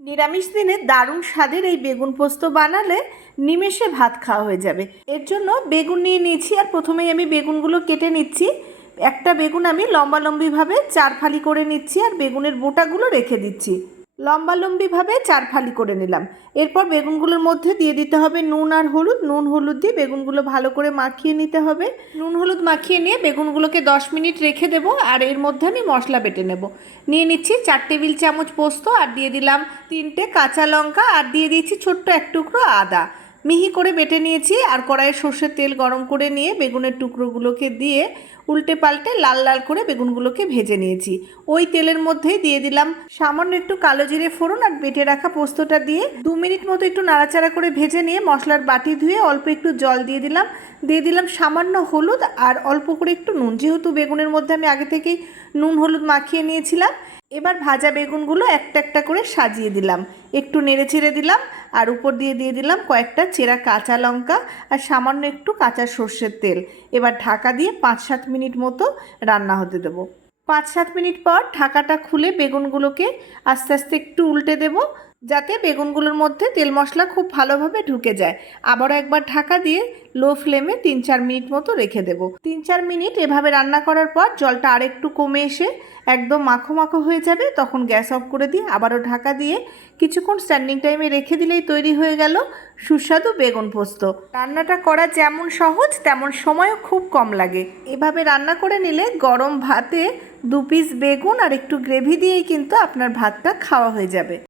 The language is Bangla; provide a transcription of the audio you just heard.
নিরামিষ দিনে দারুণ স্বাদের এই বেগুন পোস্ত বানালে নিমেষে ভাত খাওয়া হয়ে যাবে। এর জন্য বেগুন নিয়ে নিয়েছি আর প্রথমেই আমি বেগুনগুলো কেটে নিচ্ছি। একটা বেগুন আমি লম্বালম্বিভাবে চার ফালি করে নিচ্ছি আর বেগুনের বোটাগুলো রেখে দিচ্ছি। লম্বালম্বিভাবে চার ফালি করে নিলাম। এরপর বেগুনগুলোর মধ্যে দিয়ে দিতে হবে নুন আর হলুদ। নুন, হলুদ দিয়ে বেগুনগুলো ভালো করে মাখিয়ে নিতে হবে। নুন, হলুদ মাখিয়ে নিয়ে বেগুনগুলোকে দশ মিনিট রেখে দেবো আর এর মধ্যে আমি মশলা বেটে নেব। নিয়ে নিচ্ছি চার টেবিল চামচ পোস্ত আর দিয়ে দিলাম তিনটে কাঁচা লঙ্কা আর দিয়ে দিয়েছি ছোট্ট এক টুকরো আদা। মিহি করে বেটে নিয়েছি আর কড়াইয়ে সর্ষের তেল গরম করে নিয়ে বেগুনের টুকরোগুলোকে দিয়ে উল্টে পাল্টে লাল লাল করে বেগুনগুলোকে ভেজে নিয়েছি। ওই তেলের মধ্যেই দিয়ে দিলাম সামান্য একটু কালো জিরে ফোড়ন আর বেটে রাখা পোস্তটা দিয়ে দু মিনিট মতো একটু নাড়াচাড়া করে ভেজে নিয়ে মশলার বাটি ধুয়ে অল্প একটু জল দিয়ে দিলাম। দিয়ে দিলাম সামান্য হলুদ আর অল্প করে একটু নুন। যেহেতু বেগুনের মধ্যে আমি আগে থেকেই নুন হলুদ মাখিয়ে নিয়েছিলাম এবার ভাজা বেগুনগুলো একটা একটা করে সাজিয়ে দিলাম। একটু নেড়ে ছেড়ে দিলাম আর উপর দিয়ে দিয়ে দিলাম কয়েকটা চেরা কাঁচা লঙ্কা আর সামান্য একটু কাঁচা সর্ষের তেল। এবার ঢাকা দিয়ে পাঁচ সাত মিনিট মতো রান্না হতে দেবো। পাঁচ সাত মিনিট পর ঢাকাটা খুলে বেগুনগুলোকে আস্তে আস্তে একটু উল্টে দেব। যাতে বেগুনগুলোর মধ্যে তেল মশলা খুব ভালোভাবে ঢুকে যায়। আবারও একবার ঢাকা দিয়ে লো ফ্লেমে তিন চার মিনিট মতো রেখে দেব। তিন চার মিনিট এভাবে রান্না করার পর জলটা আরেকটু কমে এসে একদম মাখো মাখো হয়ে যাবে, তখন গ্যাস অফ করে দিয়ে আবারও ঢাকা দিয়ে কিছুক্ষণ স্ট্যান্ডিং টাইমে রেখে দিলেই তৈরি হয়ে গেল সুস্বাদু বেগুন পোস্ত। রান্নাটা করা যেমন সহজ, তেমন সময়ও খুব কম লাগে। এভাবে রান্না করে নিলে গরম ভাতে দু পিস বেগুন আর একটু গ্রেভি দিয়েই কিন্তু আপনার ভাতটা খাওয়া হয়ে যাবে।